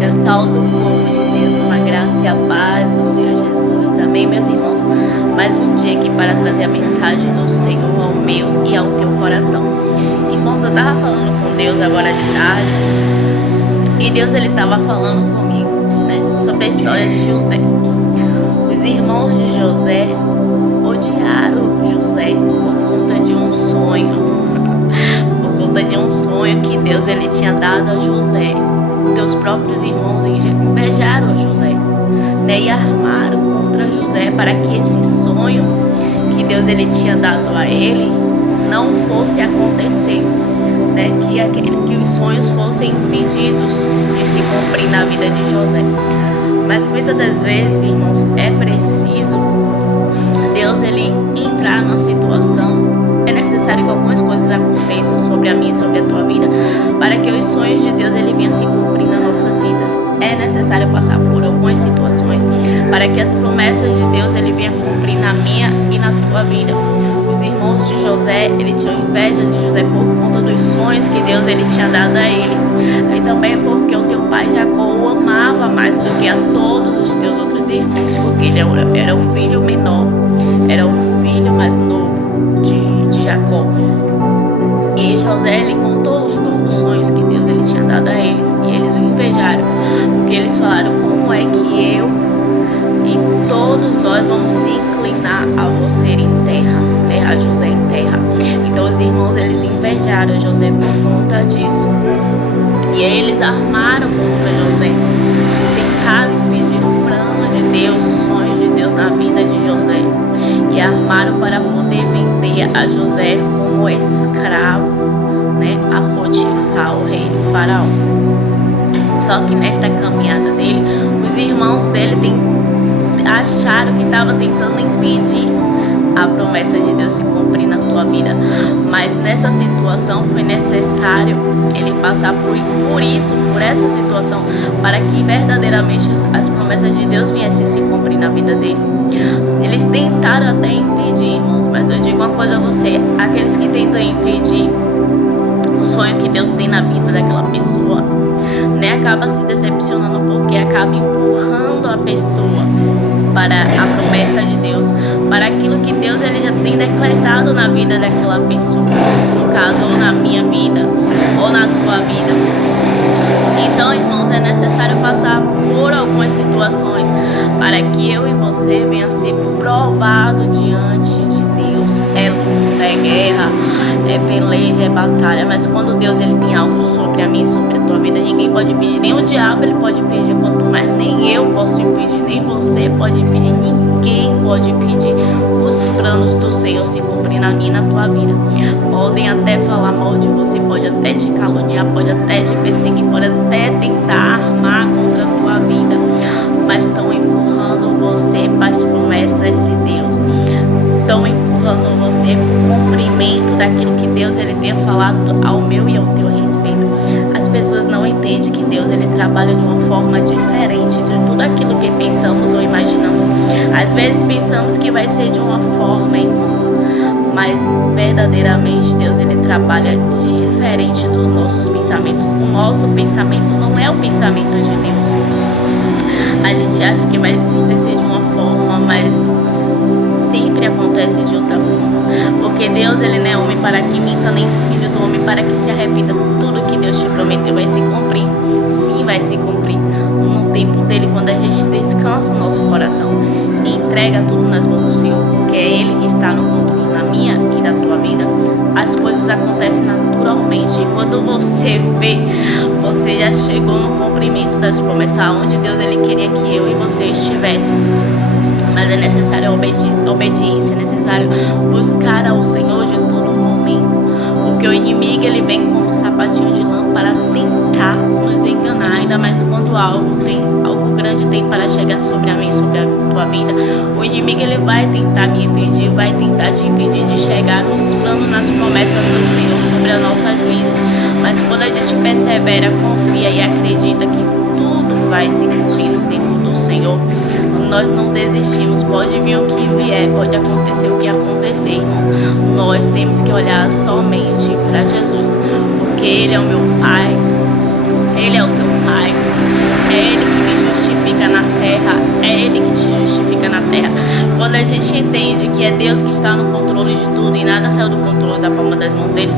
Eu saúdo o povo de Deus com a graça e a paz do Senhor Jesus. Amém, meus irmãos? Mais um dia aqui para trazer a mensagem do Senhor ao meu e ao teu coração. Irmãos, eu estava falando com Deus agora de tarde e Deus ele estava falando comigo, né, sobre a história de José. Os irmãos de José odiaram José por conta de um sonho, que Deus ele tinha dado a José. Teus próprios irmãos invejaram a José, né, e armaram contra José para que esse sonho que Deus ele tinha dado a ele não fosse acontecer, né, que os sonhos fossem impedidos de se cumprir na vida de José. Mas muitas das vezes, irmãos, é preciso Deus ele entrar numa situação. É necessário que algumas coisas aconteçam sobre a minha e sobre a tua vida para que os sonhos de Deus ele venham se cumprir nas nossas vidas. É necessário passar por algumas situações para que as promessas de Deus ele venham cumprir na minha e na tua vida. Os irmãos de José, ele tinha inveja de José por conta dos sonhos que Deus ele tinha dado a ele. E também porque o teu pai Jacó o amava mais do que a todos os teus outros irmãos, porque ele era o filho menor, era o filho mais novo de Jacó. E José ele contou os sonhos que Deus ele tinha dado a eles, e eles o invejaram, porque eles falaram: como é que eu e todos nós vamos se inclinar a você em terra, José em terra? Então os irmãos eles invejaram José por conta disso, e aí eles armaram contra José, tentaram impedir o plano de Deus, os sonhos de Deus na vida de José, e armaram para poder vender a José como escravo, né, a Potifar, o rei de Faraó. Só que nesta caminhada dele, os irmãos dele acharam que estava tentando impedir a promessa de Deus se cumprir na tua vida. Mas nessa situação foi necessário ele passar por essa situação, para que verdadeiramente as promessas de Deus viessem se cumprir na vida dele. Eles tentaram até impedir, irmãos, mas eu digo uma coisa a você: aqueles que tentam impedir o sonho que Deus tem na vida daquela pessoa, né, acaba se decepcionando, porque acaba empurrando a pessoa para a promessa de Deus, para aquilo que Deus ele já tem decretado na vida daquela pessoa, no caso, ou na minha vida, ou na tua vida. Então, irmãos, é necessário passar por algumas situações para que eu e você venha ser provado diante de Deus. É luta, é guerra, é peleja, é batalha, mas quando Deus ele tem algo sobre a minha e sobre a tua vida, ninguém pode impedir, nem o diabo ele pode impedir, quanto mais nem eu posso impedir, nem você pode impedir, ninguém pode impedir os planos do Senhor se cumprir na minha e na tua vida. Podem até falar mal de você, pode até te caluniar, pode até te perseguir, pode até tentar armar contra a tua vida, mas estão empurrando você para as promessas de Deus, estão empurrando você para o cumprimento daquilo que Deus ele tenha falado ao meu e ao teu respeito. As pessoas não entendem que Deus ele trabalha de uma forma diferente de tudo aquilo que pensamos ou imaginamos. Às vezes pensamos que vai ser de uma forma, irmãos, mas verdadeiramente Deus ele trabalha diferente dos nossos pensamentos. O nosso pensamento não é o pensamento de Deus. A gente acha que vai acontecer de uma forma, mas sempre acontece de outra forma, porque Deus ele não é homem para que minta, nem filho do homem para que se arrependa. Tudo que Deus te prometeu vai se cumprir, sim, vai se cumprir no tempo dele, quando a gente descansa o nosso coração e entrega tudo nas mãos do Senhor, porque é ele que está no controle na minha e na tua vida. As coisas acontecem naturalmente, e quando você vê, você já chegou no cumprimento das promessas, onde Deus ele queria que eu e você estivesse. Mas é necessário obediência, é necessário buscar ao Senhor de todo momento, porque o inimigo ele vem como um sapatinho de lã para tentar nos enganar, ainda mais quando algo grande tem para chegar sobre a mim, sobre a tua vida. O inimigo ele vai tentar me impedir, vai tentar te impedir de chegar nos planos, nas promessas do Senhor sobre as nossas vidas. Mas quando a gente persevera, confia e acredita que tudo vai se cumprir no tempo do Senhor, nós não desistimos. Pode vir o que vier, pode acontecer o que acontecer, irmão. Nós temos que olhar somente para Jesus, porque Ele é o meu Pai, Ele é o teu Pai, a gente entende que é Deus que está no controle de tudo e nada saiu do controle da palma das mãos dele,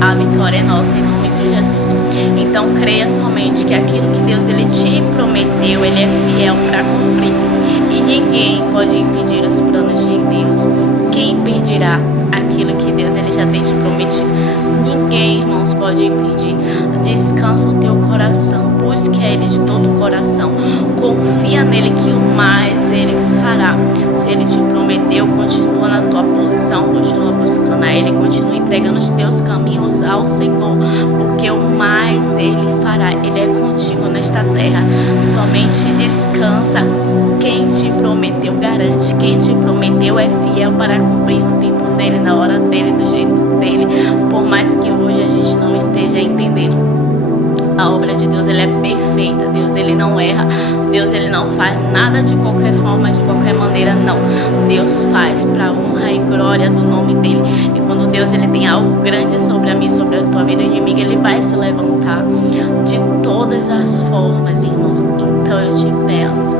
a vitória é nossa em nome de Jesus. Então creia somente que aquilo que Deus ele te prometeu, ele é fiel para cumprir. E ninguém pode impedir os planos de Deus. Quem impedirá aquilo que Deus ele já tem te prometido? Ninguém, irmãos, pode impedir. Descansa o teu coração, busque a Ele de todo o coração, confia nele que o mais Ele fará. Se Ele te prometeu, continua na tua posição, continua buscando a Ele, continua entregando os teus caminhos ao Senhor, porque o mais Ele fará. Ele é contigo nesta terra. Somente descansa. Quem te prometeu garante, quem te prometeu é fiel para cumprir no tempo dele, na hora dele, do jeito dele. Por mais que hoje a gente não esteja entendendo, a obra de Deus, ele é perfeita. Deus, ele não erra. Deus, ele não faz nada de qualquer forma, de qualquer maneira, não. Deus faz para honra e glória do nome dele. E quando Deus, ele tem algo grande sobre a mim, sobre a tua vida inimiga, ele vai se levantar de todas as formas, irmãos. Então eu te peço,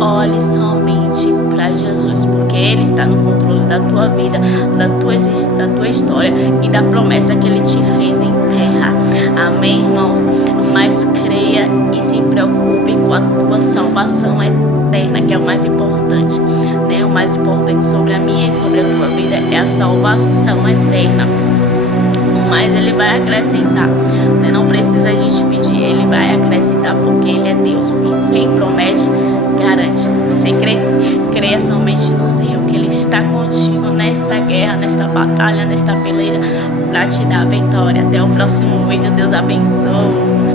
olhe somente para Jesus, porque ele está no controle da tua vida, da tua história e da promessa que ele te fez em terra. Amém, irmãos? Mas creia e se preocupe com a tua salvação eterna, que é o mais importante, né? O mais importante sobre a minha e sobre a tua vida é a salvação eterna. O mais ele vai acrescentar, né? Não precisa a gente pedir, ele vai acrescentar, porque ele é Deus. E quem promete, garante. Você crê? Creia somente no Senhor, que ele está contigo nesta guerra, nesta batalha, nesta peleja, para te dar a vitória. Até o próximo vídeo. Deus abençoe.